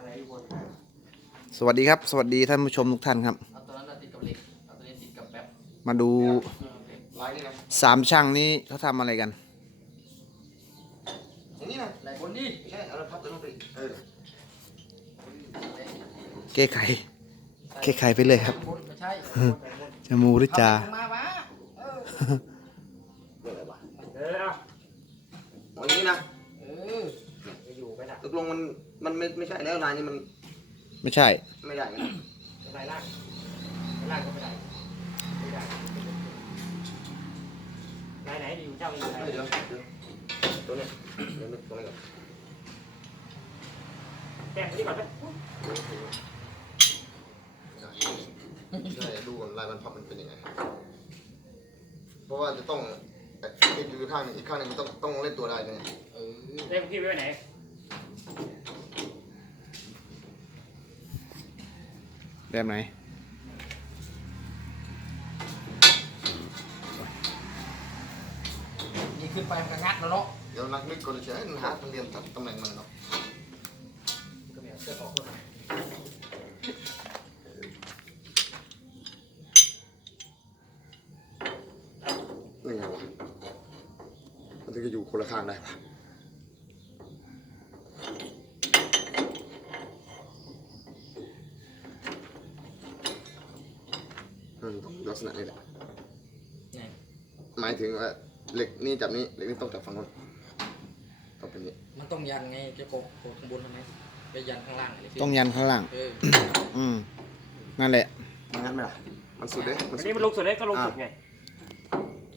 อะไรอยู่บนสวัสดีครับ สวัสดีท่านผู้ชมทุกท่านครับ เอาตัวนั้นน่ะติดกับเหล็กเอาตัวนี้ติดกับแป๊บมาดูลายนี่นะสามช่างนี้เขาทำอะไรกัน อย่างนี้นะไหลบนดิใช่เอาละพับตัวลงไปเออแก้ไขแก้ไขไปเลยครับบนไม่ใช่จะมูหรือจา เอ มาวะเออเรื่องอะไรวะเออเอาเอาอย่างนี้นะเออจะอยู่ไปละตกลงมัน มันไม่ไม่ใช่แล้วลายนี้มันไม่ใช่ ไม่ได้นะไปล่างไปล่างก็ไม่ได้ไม่ได้ไหนไหนดีอยู่เจ้าอยู่ไหนเดี๋ยวเดี๋ยวตัวเนี้ยเดี๋ยวนึกตรงนี้ก่อนแก้มที่ก่อนไหมใช่ดูก่อนลายมันพับมันเป็นยังไง เพราะว่าจะต้องติดอยู่ข้างหนึงอีกข้างหนึงมันต้องต้องเล่นตัวได้เนี่ยเออเล่มพี่ไว้ไหน แบบไหนนี่ขึ้นไปมันก็งัดแล้วเนาะเดี๋ยวนักนึกก่อนเลยเฉยมันหาทางเรียนตัดตำแหน่งมันเนาะก็ไม่เอาเสื้อออกเลยนี่ไงวะมันถึงจะอยู่คนละข้างได้ปะอืมต้องลักษณะนี้แหละ นี่ หมายถึงว่า เหล็กนี่จับนี้เหล็กนี่ต้องจับฝั่งนู้นต้องเป็นนี้มันต้องยันไงจะโกกโกกข้างบนทำไมไปยันข้างล่างอะไรต้องยันข้างล่าง เอออืมนั่นแหละ มันงั้นไหมล่ะมันสุดเด้มันอันสุนี้ดมันลงสุดเลยก็ลงสุดไง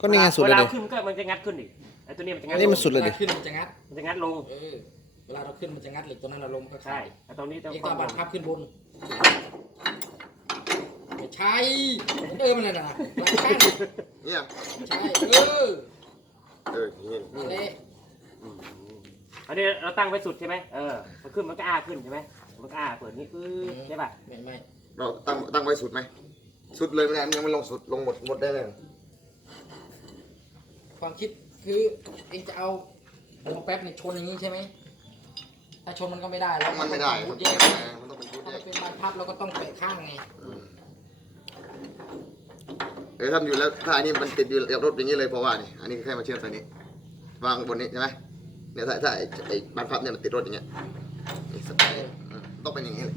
ก็นี่ไงสุดเวเลยลาดิ ขึ้นก็มันจะงัดขึ้นอีกไอ้ตัวนี้มันจะงัดอันนี้มันสุด เลยเวดิลาขึ้นมันจะงัด มันจะงัดลงเออ เวลาเราขึ้นมันจะงัดเหล็กตัวนั้นเราลงก็ใช่ไอ้ตรงนี้ต้องเอกควาตามบัตรลพับขึ้นบนไม่ใช่เออมันเลยนะหลังข้างเนี่ยใช่ เออ เอออย่างนี้นั่นแหละอืมอันนี้เราตั้งไว้สุดใช่ไหมเออมันขึ้นมันก็อ้าขึ้นใช่ไหมมันก็อ้าเปิดนี่คือใช่ป่ะไม่ไม่เราตั้งตั้งไว้สุดไหมสุดเลยไม่ได้มันยังไม่ลงสุดลงหมดหมดได้เลยความคิดคือเองจะเอาหัวแป๊บเนี่ยชนอย่างนี้ใช่ไหมถ้าชนมันก็ไม่ได้แล้วมันไม่ได้พูมันดต้แยองกมันต้องเป็นชุดถ้าแยมันกเป็นบานพับเราก็ต้องเตะข้างไงอืม เออทำอยู่แล้วถ้าอันนี้มันติดอยู่กับรถอย่างนี้เลยเพราะว่านี่อันนี้แค่มาเชื่อมใส่นี้วางบนนี้ใช่ไหมเนี่ยถ้าถ้าไอ้ไอ้บานพับเนี่ยมันติดรถอย่างเงี้ยนี่สไตล์อืมต้องเป็นอย่างนี้เลย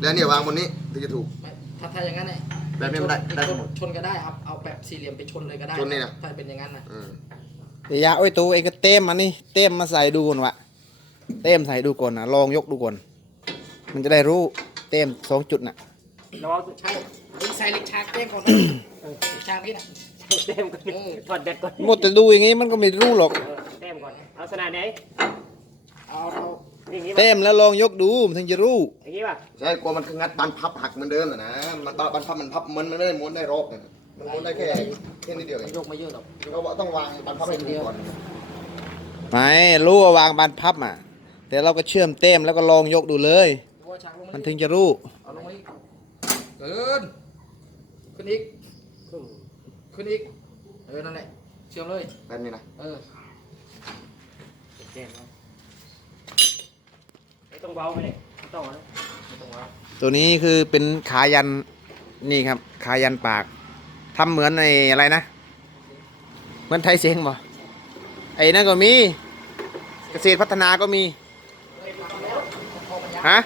แล้วเนี่ยวางบนนี้ถึงจะถูก ไม่ถ้าถ้าอย่างนั้นเนี่ยแบบนี้มันได้ได้ชนหมดชนก็ได้เอาเอาแบบสี่เหลี่ยมไปชนเลยก็ได้ชนนี่นะ ถ้าเป็นอย่างนั้นนะอืมเดี๋ยวยาโอ้ยตูเองก็เต็มมันนี่เต็มมาใส่ดูก่อนวะเต็มใส่ดูก่อนนะลองยกดูก่อนมันจะได้รู้เต็มสองจุดน่ะ ระวังใช่เองใส่เหล็กฉากเต้มก่อนนะเหล็กฉากนี่นะเต็มก่อนถอดแบตก่อนหมดแต่ดูอย่างงี้มันก็ไม่รู้หรอกเออเต็มก่อนเอาขนาดไหนเอาเอาอย่างงี้ป่ะเต็มแล้วลองยกดูมันถึงจะรู้ อย่างงี้ป่ะใช่กลัวมันงัดบานพับหักเหมือนเดิมน่ะนะมันตอนบานพับมันพับมันมันไม่ได้ม้วนได้รอบนะมันม้วนได้แค่แค่นิดเดียวเอมันงยกไม่เยอะหรอกเราต้องวางบานพับให้ถูกก่อนไม่รู้ว่าวางบานพับอะแต่เราก็เชื่อมเต็มแล้วก็ลองยกดูเลยดูว่าฉากลงมันถึงจะรู้ เอาลงมาอีก เกินขึ้นอีกขึ้นขึ้นอีก เออ นั่นแหละ เชื่อมเลยแบบนี้นะเออเต็มแล้วไม่ต้องเบาไปเลยไม่ต้องนะไม่ต้องว่าตัวนี้คือเป็นขายันนี่ครับ ขายันปากทำเหมือนในอะไรนะ เหมือนไทยเสียงบ่ไอ้นั่นก็มี เกษตรพัฒนาก็มีพอมันยับฮะ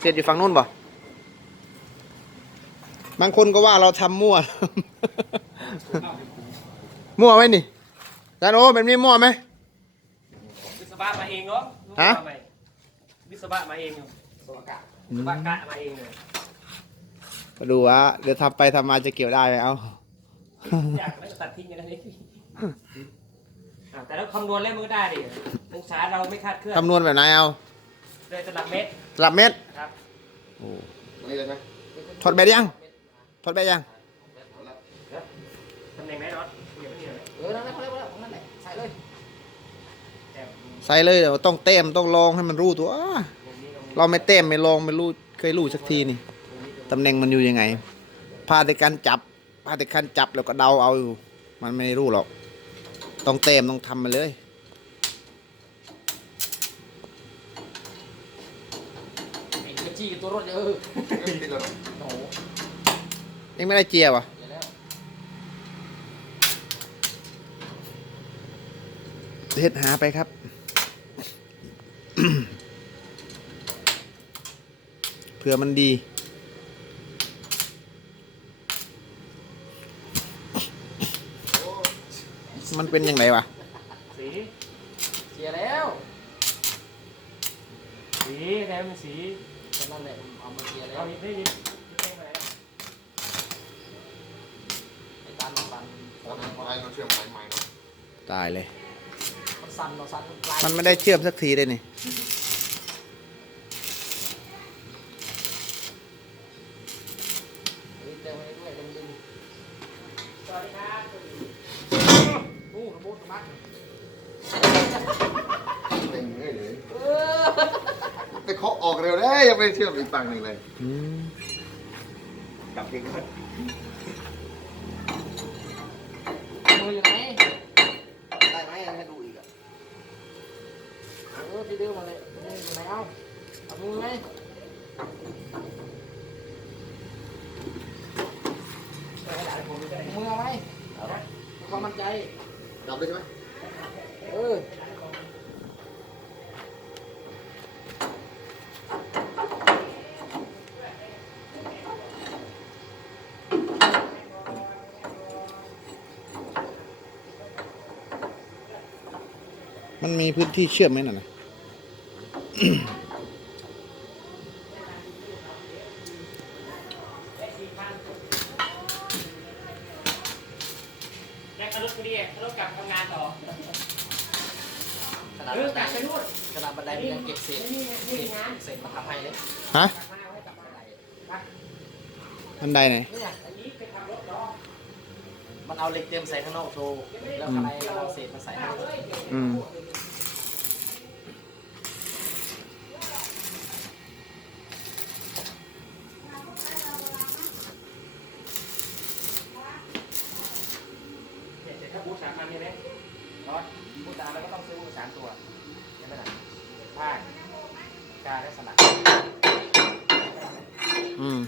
เสร็จอยู่ฝั่งนู้นบ่ บางคนก็ว่าเราทำมั่ว มั่วไหมนี่อาจารย์โอ้แบบนี้มั่วไหมวิศวะมาเองเหรอฮะวิศวะมาเองเหรอสวากะวิศวะกะมาเองเลยมาดูว่าเดี๋ยวทำไปทำมาจะเกี่ยวได้ไหมเอาอยากไม่ตัดทิ้งกันนะนี่อะแต่แล้วคำนวณแล้วมันก็ได้ดิองศาเราไม่คาดเคลื่อนคำนวณแบบไหนเอาเลยตลับเมตรสลับเม็ดครับโอ้ตรงนี้เลยไหมถอดแบตยัง ถอดแบตยังตำแหน่งไหนรถเดี๋ยวไม่มีเลยเออนั่นแหละเขาเรียกว่านั่นแหละใส่เลยแต่ใส่เลยเดี๋ยวต้องเต็มต้องลองให้มันรู้ตัวอ้าตรงนี้ตรงนี้เราไม่เต็มไม่ลองไม่รู้เคยรู้สักทีนี่ตำแหน่งมันอยู่ยังไงพาแต่การจับพาแต่การจับแล้วก็เดาเอาอยู่ มันไม่รู้หรอก ต้องเต็มต้องทำไปเลยขี้กับตัวรถเออติดเลยโอ้โห ยังไม่ได้เจียวะเดี๋ยวแล้วเฮ็ดหาไปครับ เผื่อมันดีมันเป็นยังไงวะ สีเสียแล้ว สีแล้วมันสีก็นั่นแหละผมเอามาเสียแล้เอาวอีกได้ยินแจ้งมาแล้ว ไอ้ตันมันสั่น แล้วมันไม้ เราเชื่อมไม้ไม้เนาะตายเลย มันสั่นเราสั่นปลายมันไม่ได้เชื่อมสักทีเลยนี่ เฮ้ยเติมให้ด้วยเติมดึงสวัสดีครับโอ้ระบบมัดเต็งเลยเลยเออไปเคาะออกเร็วเลยยังไม่เชื่อมอีกฝั่งหนึ่งเลยอืมกลับเองครับ มือยู่ไหนได้ไหมให้ดูอีกอะเออพี่ดื้อมาเลยมืออยู่ไหนเอาเอามือไหมมือเอาไหมความมั่นใจดับเลยใช่ไหมเออ มันมีพื้นที่เชื่อมไหมน่ะนะแล้วก็รถพอดีรถกลับทำงานต่อขนาดเอบัอนกไดลับไปนู่นขนาดบันไดมันยังเก็บเศษเศษเศษมาทำให้เลยฮะกลับมาไว้กลับมาไปบันไดไหน เนี่ยอันนี้ไปทำรถล้อมันเอาเหล็กเตรียมใส่ข้างนอกโชว์แล้วข้างในมันเอาเศษมาใส่ให้อืมเนี่ยแบูธสามอันใช่ไหมรถบูธสามแล้วก็ต้องซื้อบูธสามตัวใช่ไหมล่ะผ้ากาและสลักอืม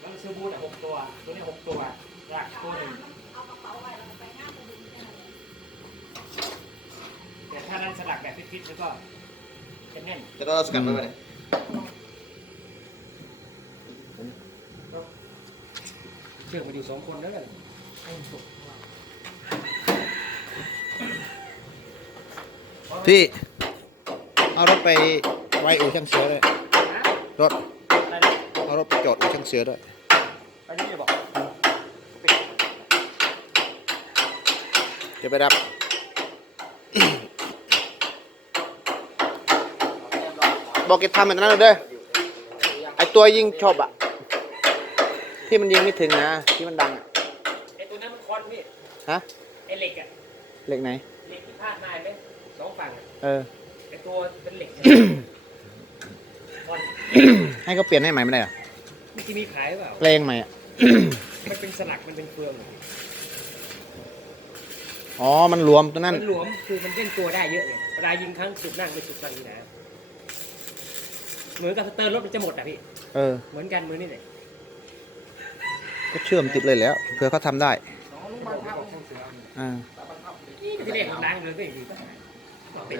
แล้วซื้อบูธอะหกตัว ตัวนี้หกตัวหลักตัวหนึ่งแต่ถ้านั้นสลักแบบฟิตๆแล้วก็จะแน่น จะต้องเอาสกัดไว้ไหมเนี่ยเชื่อมมาอยู่สองคนแล้วกัน พี่เอารถไปไว้อู่ช่างเสือด้วยรถอะไรนะเอารถไปจอดอู่ช่างเสือด้วยไปนี่จะบอกจะไปรับบอกเก็บทำแบบนั้นเลยเด้อไอตัวยิงชอบอะที่มันยิงไม่ถึงนะ ที่มันดังอะไอตัวนั้นมันคอนพี่ฮะไอเหล็กอะเหล็กไหน เออ ไอตัวเป็นเหล็กเนี่ยคอนให้เขาเปลี่ยนให้ใหม่ไม่ได้เหรอมันจะมีขายหรือเปล่า แปลงใหม่อะ มันเป็นสลักมันเป็นเฟืองอ๋อ มันรวมตัวนั้น มันหลวมคือมันเล่นตัวได้เยอะไงเวลายิงครั้งสุดนั่งไม่สุดนั่งนี่นะเหมือนกับสเตอร์รถมันจะหมดอะพี่ เออ เหมือนกันมือนี่แหละก็เชื่อมติดเลยแล้วเพื่อเขาทำได้น้องลุงบังคับอ่าที่แรกผมล้างเลยก็อย่างนี้ เป็น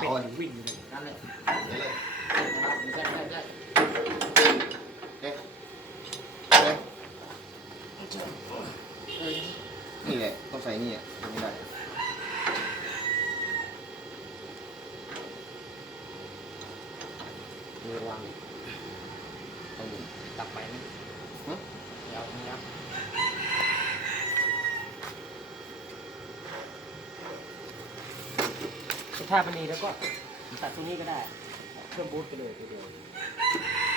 เป็นวิ่งนั่นแหละเดี๋ยวเลยใช่ใช่ใช่เอ๊ะเอ๊ะนี่แหละต้องใส่นี่อะไม่ได้มือวางต้องตักไปไหมฮะเดี๋ยวนี่ค รับถ้ามันนีแล้วก็ตัดตรงนี้ก็ได้เพิ่มบูทไปเลยทีเดียว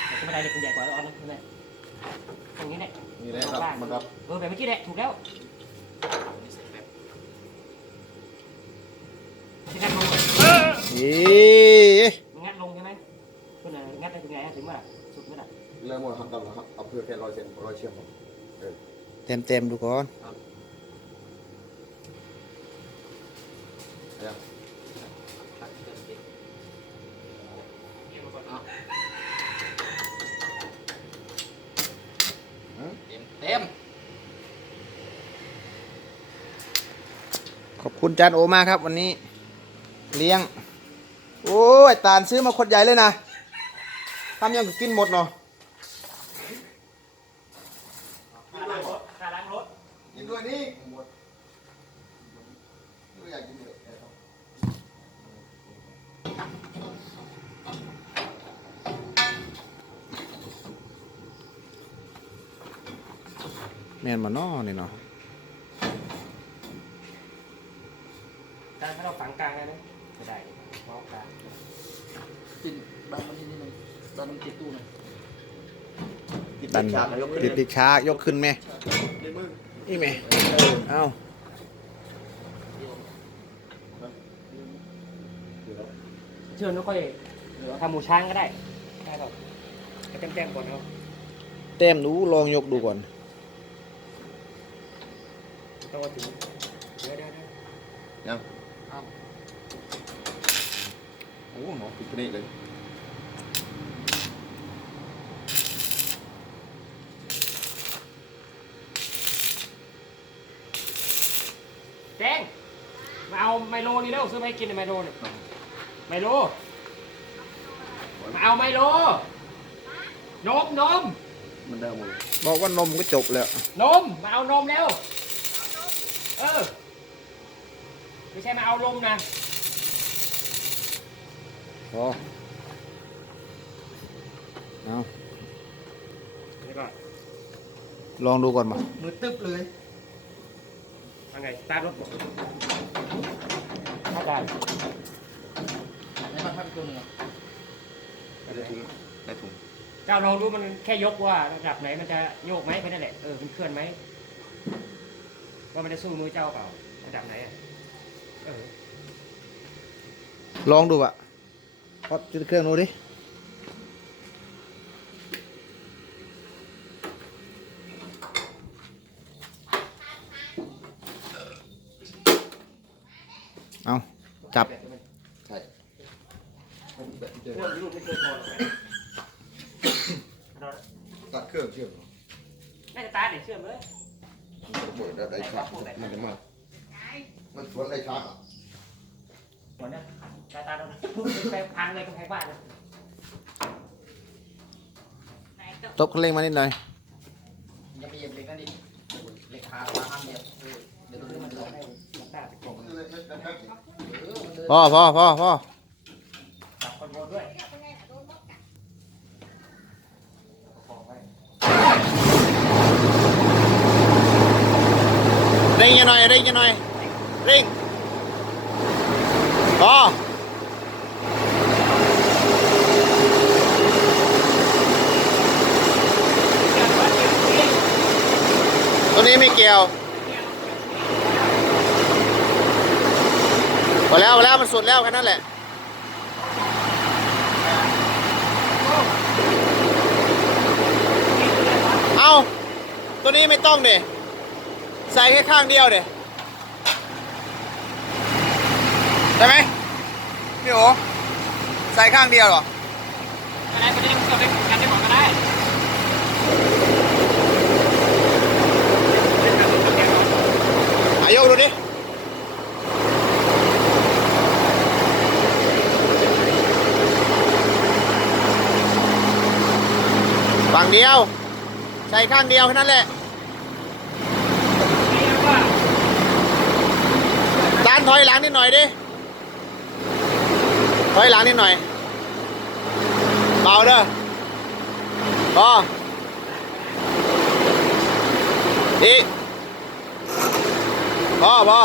แต่ก็ไม่ได้เด็กมันใหญ่กว่าแล้วเอานะนั่นแหละตรงนี้แหละนี่แหละครับมันรับเออแบบเมื่อกี้แหละถูกแล้วนี่เสร็จแบบที่งัดลงเลยอีงัดลงใช่ไหมคุณน่ะงัดได้ถึงไงถึงว่าสุดไหมล่ะเริ่มหมดครับดับแล้วครับเอาเพื่อแค่ร้อยเซนร้อยเชื่อมผมเออเต็มเต็มๆดูก่อน เอายัง ตักเติมเด็ก ขอบคุณจานโอมากครับ วันนี้ เลี้ยง โอ้ยตาลซื้อมาขดใหญ่เลยนะทำยังกินหมดเนาะค่ารล้างรถกินด้วยนี่มดไม่อยากกินเลยแม่นมาน้อนี่เนาะ การถ้าเราฝังกลางได้ไหมไม่ได้เมาส์กลาง กินดันมันนิด นึงดันมันติดตู้หน่อยดันฉากนายกขึ้นติดติดช้ายกขึ้นไหมในมือนี่ไหมเอ้าเชื่อนุ้ค่อยทำหมูช้างก็ได้ได้หรอกก็แต้มๆก่อนเอาเต็มดูลองยกดูก่อนต้องเอาถึงเดี๋ยวเดี๋ยวเดี๋ยวยังอ้าวโอ้หมอปิดนี่เลย แจ้งมาเอาไมโลนี่เร็วซื้อมาให้กินในไมโลเนี่ยไมโลมาเอาไมโลนมนมมันได้หมดเลยบอกว่านมก็จบแล้ว นมมาเอานมเร็วเออไม่ใช่มาเอาลมนะพอ เอานี่ก็ลองดูก่อนมา มือตึ๊บเลยทำ ไงสตาร์ทรถเข้าได้ในบ้านพักตัวหนึ่งอะได้ถุงได้ถุงเจ้าลองดูมันแค่ยกว่าระดับไหนมันจะโยกไหมแค่นั้นแหละเออมันเคลื่อนไหมว่ามันจะสู้มือเจ้าเปล่าระดับไหนอะเออลองดูอะพอดจุดเครื่องดูดิ เอา จับ ใช่เครื่องรูปไม่เคยพอหรอกนะตัดเครื่องเชื่อมน่าจะตาเด็กเชื่อมเลยหมดได้ได้ช้ามันจะมามันสวนได้ช้าอะหมดเนี่ยตาตาโดนไปพังเลยกำแพงบ้านเลยตบคันเร่งมานิดหน่อยอย่าไปเหยียบเหล็กนั่นดิเหล็กขาขาห้ามเหยียบเออเดี๋ยวตัวนี้มันเลยตาติดกล่องเออมันเลย พอพอพอพอจับคอนโทรลด้วยบอกไว้เร่งยังหน่อยเร่งยังหน่อยเร่งพอตัวนี้ไม่เกี่ยว พอแล้วพอแล้วมันสุดแล้วแค่นั้นแหละเอาตัวนี้ไม่ต้องเดใส่แค่ข้างเดียวเดได้ไหมพี่โอใส่ข้างเดียวเหรออะไรก็ได้ก็ได้กันได้หมดก็ได้อายกดูดิ ฝั่งเดียวใส่ข้างเดียวแค่นั้นแหละจานถอยหลังนิดหน่อยดิ ถอยหลังนิดหน่อย เบาเด้อพออีพอพอ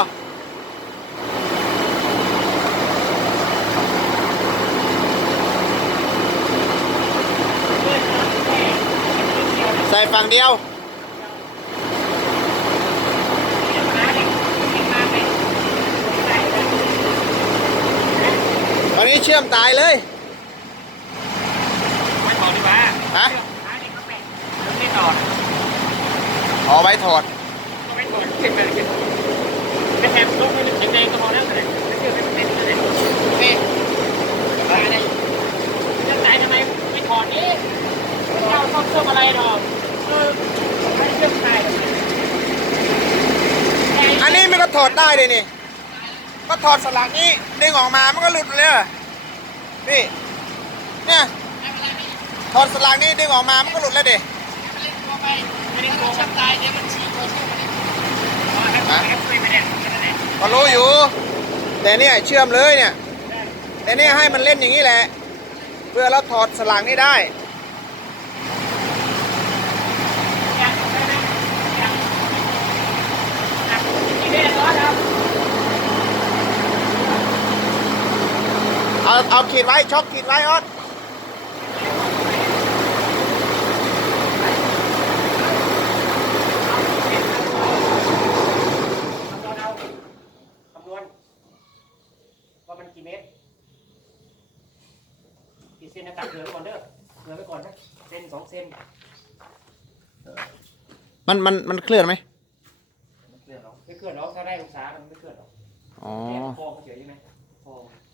ใส่ฝั่งเดียว ตอนนี้เชื่อมตายเลย ไม่ถอดดีกว่าฮะหาเด็กเขาแปะแล้วไม่ถอดออกไว้ถอดก็ไม่ถอดเก็บไปเก็บไม่แถมลงไปเป็นแดงๆก็พอแล้วเลยไม่เชื่อไม่เป็นไรเลยโอเคมาเลยจะตายทำไมไม่ถอดนี่เจ้าชอบเชื่อมอะไรหรอกเอันนี้มันก็ถอดได้เลยนี่ ก็ถอดสลักนี้ดึงออกมา มันก็หลุดเลยอะพี่ เนี่ย ถอดสลักนี้ดึงออกมา มันก็หลุดแล้วเด็กตายดี๋ยวมันฉีกตัวเชื่อมมันให้ให้คุยไปเนี่ยแค่นั้นแหละก็รู้อยู่ แต่เนี่ยเชื่อมเลยเนี่ย แต่เนี่ยให้มันเล่นอย่างนี้แหละ เพื่อเราถอดสลักนี้ได้ อยากได้ไหมอยากอะอีก เรื่องร้อนครับเอาเอาขีดไว้ช็อกขีดไว้ออสคำนวณเอาคำนวณว่ามันกี่เมตรกี่เซนนะตัดเหลือไว้ก่อนเด้อเหลือไว้ก่อนนะเซนสองเซนมันมันมันเคลื่อนไหมไม่เค ลื่อนหรอกไม่เคลื่อนหรอกถ้าได้องศามันไม่เคลื่อนหรอกอ๋อ แค่พอเฉยใช่ไหมพอ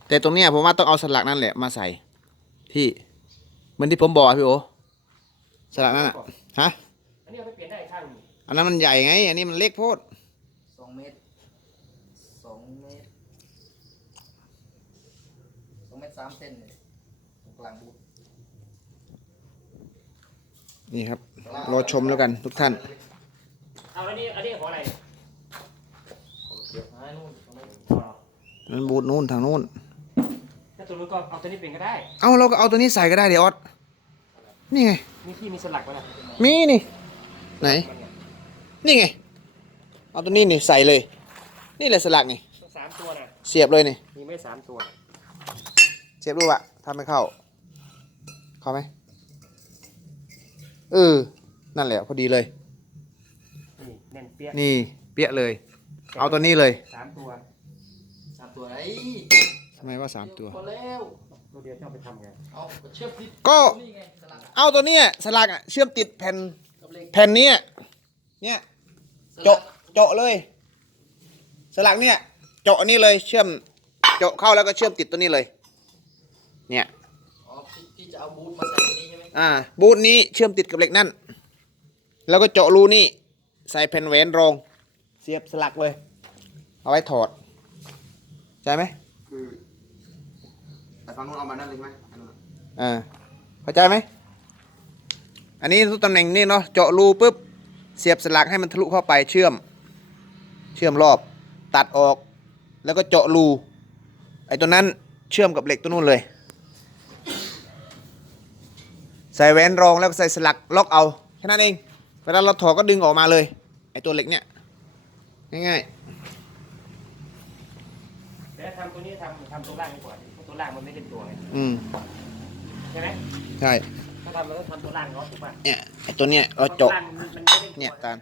แต่ตรงเนี้ยผมว่าต้องเอาสลักนั่นแหละมาใส่ ที่เหมือนที่ผมบอกอะพี่โอสลักนั่นอะฮะ อันนี้เอาไปเปลี่ยนได้ข้างหนึ่งอันนั้นมันใหญ่ไง อันนี้มันเล็กโพดสองเมตรสองเมตรสองเมตรสามเซนเลยตรงกลางบูธนี่ครับ รอชมแล้วกันทุกท่าน เอาอันนี้อันนี้ของอะไรไม้นู่นตรงนู้น อ๋อ นั้นบูธนู้นทางนู้นถ้าตัวนู้นก็เอาตัวนี้เป็นก็ได้ เอาเราก็เอาตัวนี้ใส่ก็ได้เดี๋ยวออสนี่ไง มีที่มีสลักไว้นะมีนี่ ไหน นี่ไง เอาตัวนี้นี่ใส่เลย นี่แหละสลักนี่ต้องสามตัวนะเสียบเลยนี่ มีไม่สามตัว เสียบรูปอะทำไม่เข้า เข้าไหมเออ นั่นแหละพอดีเลย นี่แน่นเปี้ยนี่เปี้ยเลย เอาตัวนี้เลยสามตัวสาม ตัวไหนทำไมว่าสามตัวพอแล้วตัวเดียวจะเอาไปทำไงเอาเชือกที่ก็ นี่ไงสลักเอาตัวเนี้ยสลักอะเชื่อมติดแผ่นกับเหล็กแผ่นเนี้ยเนี่ยสลักเจาะเจาะเลย สลักเนี่ยเจาะอันนี้เลยเชื่อมเจาะเข้าแล้วก็เชื่อมติดตัวนี้เลย เนี่ย อ๋อที่ที่จะเอาบูทมาใส่ตัวนี้ใช่ไหมอ่า บูทนี้เชื่อมติดกับเหล็กนั่น แล้วก็เจาะรูนี่ ใส่แผ่นแหวนรอง เสียบสลักเลย เอาไว้ถอด ใช่ไหมคือแต่ฝั่งนู้นเอามานั่นเลยใช่ไหมอันนู้นอ่าเข้าใจไหมอันนี้ทุกตำแหน่งนี่เนาะเจาะรูปุ๊บเสียบสลักให้มันทะลุเข้าไปเชื่อม เชื่อมรอบตัดออก แล้วก็เจาะรูไอ้ตัวนั้นเชื่อมกับเหล็กตัวนู้นเลย ใส่แหวนรองแล้วก็ใส่สลักล็อกเอาแค่นั้นเองเวลาเราถอดก็ดึงออกมาเลยไอ้ตัวเหล็กเนี่ยง่ายแต่ถ้า ทำตัวนี้ทำทำตัวล่างดีกว่าเพราะตัวล่างมันไม่เป็นตัวไงๆอืมใช่ไหมใช่ถ้าทำเราต้องทำตัวล่างเนาะถูกป่ะเนี่ยไอ้ตัวเนี้ยเราตัวเจาะล่างมันมันไม่ได้ตัวเนี่ยตาล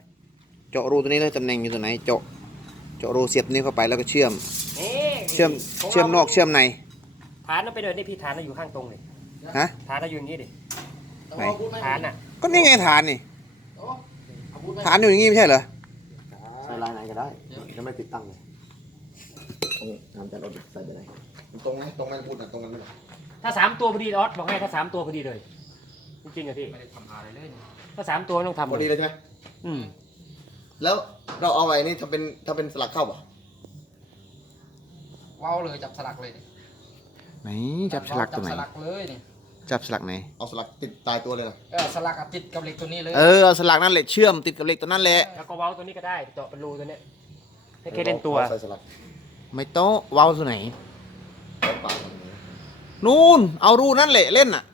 เจาะรูตัวนี้เลยตำแหน่งอยู่ตัวไหนเจาะเจาะรูเสียบนี้วเข้าไปแล้วก็เชื่อม นี่เชื่อมขงราเชื่อมนอกเชื่อมในฐานเราไปเดินนี่พี่ฐานเราอยู่ข้างตรงเลยฮะ ฐานเราอยู่อย่างนี้ดิต้องเอาบูทไหมฐานอะก็นี่ไงฐานนี่โอ้เอาบูทไหมฐานอยู่อย่างงี้ไม่ใช่เหรอใส่ลายไหนก็ได้จะไม่ติดตั้งเลย ตรงน้ำจันทร์เอาใส่ไปไหนตรงไหมตรงไหมพูดนะตรงกันไหมล่ะถ้าสามตัวพอดีออสบอกให้ถ้าสามตัวพอดีเลย จริงๆอะพี่ ไม่ได้ทำอะไรเลยนี่ถ้าสามตัวต้องทำพอดีเลยใช่ไหมอืมแล้วเราเอาไว้นี่ถ้าเป็นถ้าเป็นสลักเข้าป่ะว้าวเลยจับสลักเลยนี่ไหนจับสลักตัวไหน จับสลักเลยนี่จับสลักไหน เอาสลักติดตายตัวเลยนะเออสลักอะติดกับเหล็กตัวนี้เลยเออเอาสลักนั่นแหละเชื่อมติดกับเหล็กตัวนั่นแหละแล้วก็เว้าตัวนี้ก็ได้เจาะเป็นรูตัวเนี้ยให้แค่เล่นตัวใส่สลัก ไม่โต๊ะเว้าตัวไหนเอาปากมันอย่างนี้นู่น เอารูนั่นแหละเล่นน่ะ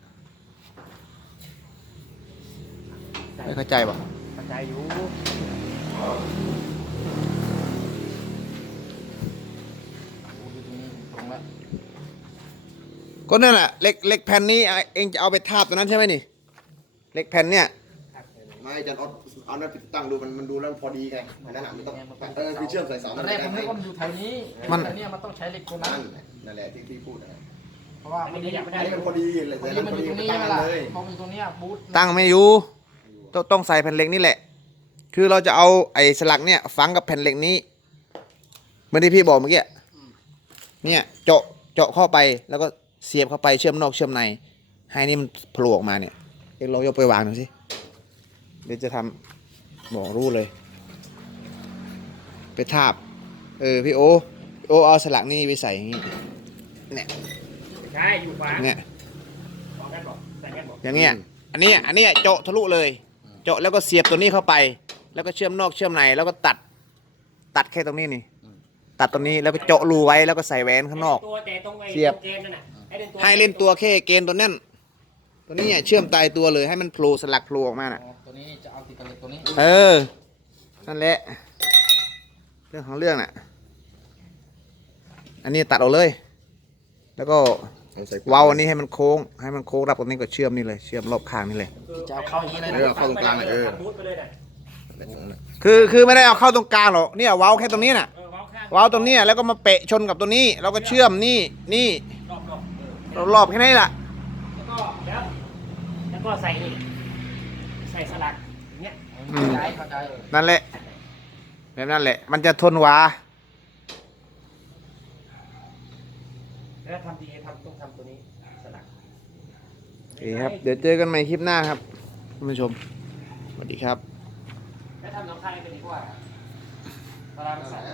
ไม่เข้าใจป่ะกระจายอยู่บูทอยู่ตรงนี้ตรงแล้วก็นั่นแหละเหล็กเหล็กแผ่นนี้อะเองจะเอาไปทาบตัวนั้นใช่ไหมนี่เหล็กแผ่นเนี่ย ไม่อาจันเอา เอานั่นติดตั้งดูมันมันดูแล้วมันพอดีไงอันนั้นอะมันต้องเออคือเชื่อมใส่เสาตมัอนนแรได้กผมไหมนึกว่ามันอยู่แถวนี้มันแถวเนี้ยมันต้องใช้เหล็กตัวนั้นั่นนนั่นแหละที่ที่พูดนะเพราะว่าอันมันนี้ขยับไม่อัได้นนี้มันพอดีเลยพอแต่ดีนั้นมันพออยู่ดีตรงไปนี้ตั้งใช่ไหมล่ะเลยพอมันอยู่ตรงเนี้ยบูทตั้งไม่อยู่ต้องต้องใส่แผ่นเหล็กนี่แหละ คือเราจะเอาไอ้สลักเนี่ยฝังกับแผ่นเหล็กนี้เหมือนที่พี่บอกเมื่อกี้เนี่ยเจาะเจาะเข้าไปแล้วก็เสียบเข้าไปเชื่อมนอกเชื่อมใน ให้นี่มันโผล่ออกมาเนี่ยเอ็งลองยกไปวางหน่อยสิ เดี๋ยวจะทำบอกรู้เลย ไปทาบ เออพี่โอโอ้เอาสลักนี่ไปใส่อย่างนี้เนี่ยใช่อยู่ขวาเนี่ยสองกันบอกใส่กันบอกอย่างเงี้ยอันนี้อันนี้เจาะทะลุเลย เจาะแล้วก็เสียบตัวนี้เข้าไป แล้วก็เชื่อมนอกเชื่อมในแล้วก็ตัด ตัดแค่ตรงนี้นี่ ตัดตรงนี้แล้วก็เจาะรูไว้แล้วก็ใส่แหวนข้างนอก ตัวแต่ตรงไอ้เสียบตรงเกณฑ์นั่นน่ะให้เล่นตัวให้เล่นตัวแค่เกณฑ์ตัวนั่นตัวนี้เนี่ยเชื่อมตายตัวเลยให้มันโผล่สลักโผล่ออกมาน่ะอ๋อตัวนี้จะ เอาติดกับเหล็กตัวนี้เออ นั่นแหละ เรื่องของเรื่องน่ะ อันนี้ตัดออกเลย แล้วก็เอาใส่เว้าอันนี้ให้มันโค้ง ให้มันโค้งรับตรงนี้ก็เชื่อมนี่เลย เชื่อมรอบข้างนี่เลย จะเอาเข้าอย่างนี้เลยเอนะอเข้าตรงกลางเลยเออ บูทไปเลยน่ะคือคือไม่ได้เอาเข้าตรงกลางหรอกเนี่ยเว้าแค่ตรงนี้น่ะ เออเว้าข้างเว้าตรงเนี้ยแล้วก็มาเปะชนกับตัวนี้แล้วก็เชื่อมนี่นี่รอบรอบๆเออรอบๆแค่นี้แหละ แล้วก็แล้วแล้วก็ใส่นี่ใส่สลัก อย่างเงี้ยอืมเข้าใจเข้าใจนั่นแหละ แบบนั้นแหละ มันจะทนหวา แล้วทำดีทำต้องทำตัวนี้สลัก โอเคครับ เดี๋ยวเจอกันใหม่คลิปหน้าครับท่านผู้ชม สวัสดีครับ แล้วทำน้องไข่เป็นดีกว่าเวลามันใส่